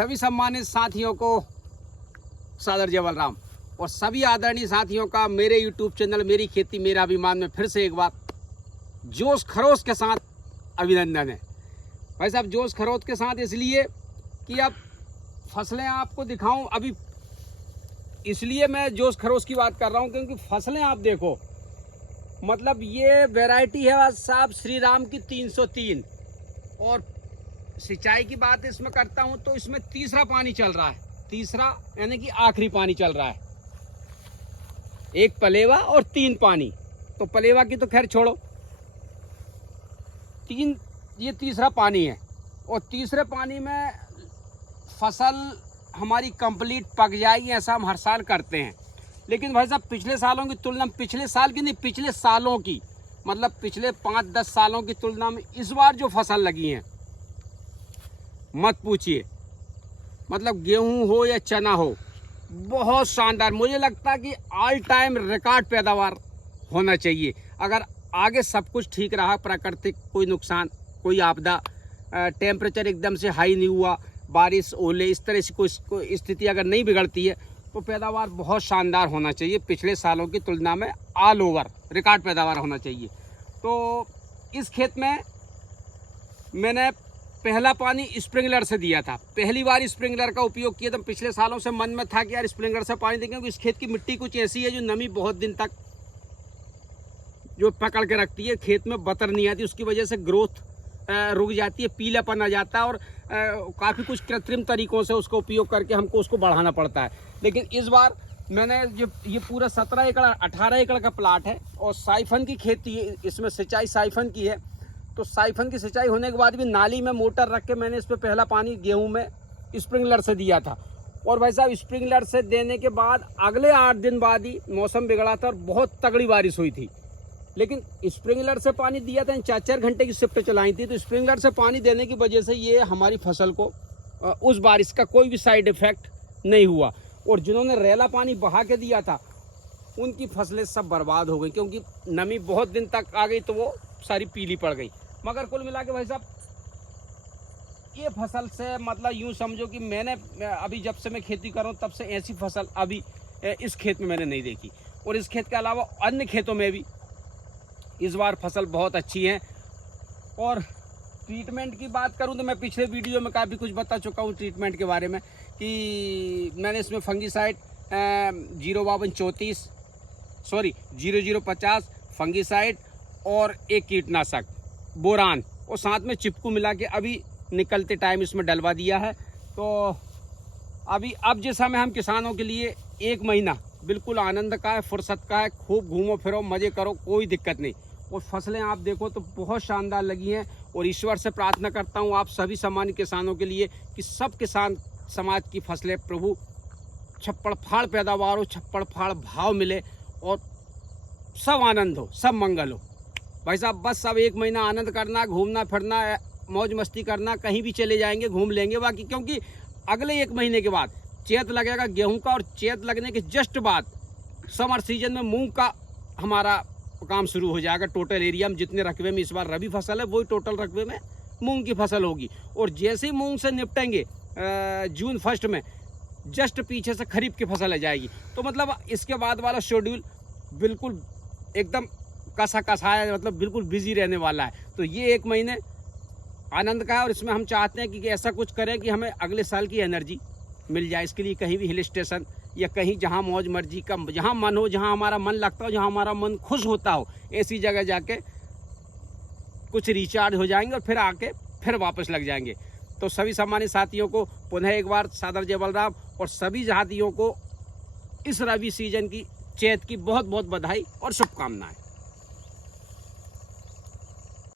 सभी सम्मानित साथियों को सादर जय बलराम और सभी आदरणीय साथियों का मेरे YouTube चैनल मेरी खेती मेरा अभिमान में फिर से एक बार जोश खरोश के साथ अभिनंदन है। भाई साहब जोश खरोश के साथ इसलिए कि अब फसलें आपको दिखाऊं, अभी इसलिए मैं जोश खरोश की बात कर रहा हूं क्योंकि फसलें आप देखो, मतलब ये वैरायटी है साहब श्री राम की 303 और सिंचाई की बात इसमें करता हूं तो इसमें तीसरा पानी चल रहा है, तीसरा यानी कि आखिरी पानी चल रहा है। एक पलेवा और 3 पानी, तो पलेवा की तो खैर छोड़ो, 3 ये तीसरा पानी है और तीसरे पानी में फसल हमारी कंप्लीट पक जाएगी, ऐसा हम हर साल करते हैं। लेकिन भाई साहब पिछले सालों की तुलना में, पिछले साल की नहीं पिछले सालों की, मतलब पिछले 5-10 सालों की तुलना में इस बार जो फसल लगी हैं मत पूछिए, मतलब गेहूं हो या चना हो, बहुत शानदार। मुझे लगता है कि ऑल टाइम रिकॉर्ड पैदावार होना चाहिए। अगर आगे सब कुछ ठीक रहा, प्राकृतिक कोई नुकसान, कोई आपदा, टेम्परेचर एकदम से हाई नहीं हुआ, बारिश ओले इस तरह से कोई स्थिति अगर नहीं बिगड़ती है तो पैदावार बहुत शानदार होना चाहिए। पिछले सालों की तुलना में ऑल ओवर रिकॉर्ड पैदावार होना चाहिए। तो इस खेत में मैंने पहला पानी स्प्रिंकलर से दिया था, पहली बार स्प्रिंकलर का उपयोग किया। तो पिछले सालों से मन में था कि यार स्प्रिंकलर से पानी देंगे, क्योंकि इस खेत की मिट्टी कुछ ऐसी है जो नमी बहुत दिन तक जो पकड़ के रखती है, खेत में बतर नहीं आती, उसकी वजह से ग्रोथ रुक जाती है, पीलापन आ जाता है और काफ़ी कुछ कृत्रिम तरीकों से उसका उपयोग करके हमको उसको बढ़ाना पड़ता है। लेकिन इस बार मैंने ये पूरा 17 एकड़ 18 एकड़ का प्लाट है और साइफन की खेती है, इसमें सिंचाई साइफन की है। तो साइफन की सिंचाई होने के बाद भी नाली में मोटर रख के मैंने इस पर पहला पानी गेहूं में स्प्रिंकलर से दिया था। और भाई साहब स्प्रिंकलर से देने के बाद अगले 8 दिन बाद ही मौसम बिगड़ा था और बहुत तगड़ी बारिश हुई थी। लेकिन स्प्रिंकलर से पानी दिया था, 4-4 घंटे की शिफ्ट चलाई थी, तो स्प्रिंकलर से पानी देने की वजह से ये हमारी फसल को उस बारिश का कोई भी साइड इफेक्ट नहीं हुआ। और जिन्होंने रेला पानी बहा के दिया था उनकी फसलें सब बर्बाद हो गई, क्योंकि नमी बहुत दिन तक आ गई तो वो सारी पीली पड़ गई। मगर कुल मिला के भाई साहब ये फसल से मतलब यूँ समझो कि मैंने अभी जब से मैं खेती कर रहा हूँ तब से ऐसी फसल अभी इस खेत में मैंने नहीं देखी। और इस खेत के अलावा अन्य खेतों में भी इस बार फसल बहुत अच्छी है। और ट्रीटमेंट की बात करूं तो मैं पिछले वीडियो में काफ़ी कुछ बता चुका हूं ट्रीटमेंट के बारे में कि मैंने इसमें फंगीसाइड 0050 फंगीसाइड और एक कीटनाशक बोरान और साथ में चिपकू मिला के अभी निकलते टाइम इसमें डलवा दिया है। तो अभी अब जिस समय हम किसानों के लिए 1 महीना बिल्कुल आनंद का है, फुर्सत का है, खूब घूमो फिरो मज़े करो, कोई दिक्कत नहीं। और फसलें आप देखो तो बहुत शानदार लगी हैं। और ईश्वर से प्रार्थना करता हूँ आप सभी सामान्य किसानों के लिए कि सब किसान समाज की फसलें प्रभु छप्पड़ फाड़ पैदावार हो, छप्पड़ फाड़ भाव मिले और सब आनंद हो, सब मंगल हो। भाई साहब बस अब 1 महीना आनंद करना, घूमना फिरना, मौज मस्ती करना, कहीं भी चले जाएंगे घूम लेंगे बाकी, क्योंकि अगले 1 महीने के बाद चैत लगेगा गेहूं का और चैत लगने के जस्ट बाद समर सीजन में मूंग का हमारा काम शुरू हो जाएगा। टोटल एरिया में जितने रकबे में इस बार रबी फसल है वही टोटल रकबे में मूंग की फसल होगी। और जैसे ही मूंग से निपटेंगे जून 1 में जस्ट पीछे से खरीफ की फसल आ जाएगी। तो मतलब इसके बाद वाला शेड्यूल बिल्कुल एकदम कसा है, मतलब बिल्कुल बिजी रहने वाला है। तो ये 1 महीने आनंद का है और इसमें हम चाहते हैं कि ऐसा कुछ करें कि हमें अगले साल की एनर्जी मिल जाए। इसके लिए कहीं भी हिल स्टेशन या कहीं जहां मौज मर्जी का, जहां मन हो, जहां हमारा मन लगता हो, जहां हमारा मन खुश होता हो, ऐसी जगह जाके कुछ रिचार्ज हो जाएंगे और फिर आके फिर वापस लग जाएंगे। तो सभी सामान्य साथियों को पुनः एक बार सादर जय बलराम और सभी साथियों को इस रबी सीजन की चैत की बहुत बहुत बधाई और शुभकामनाएं।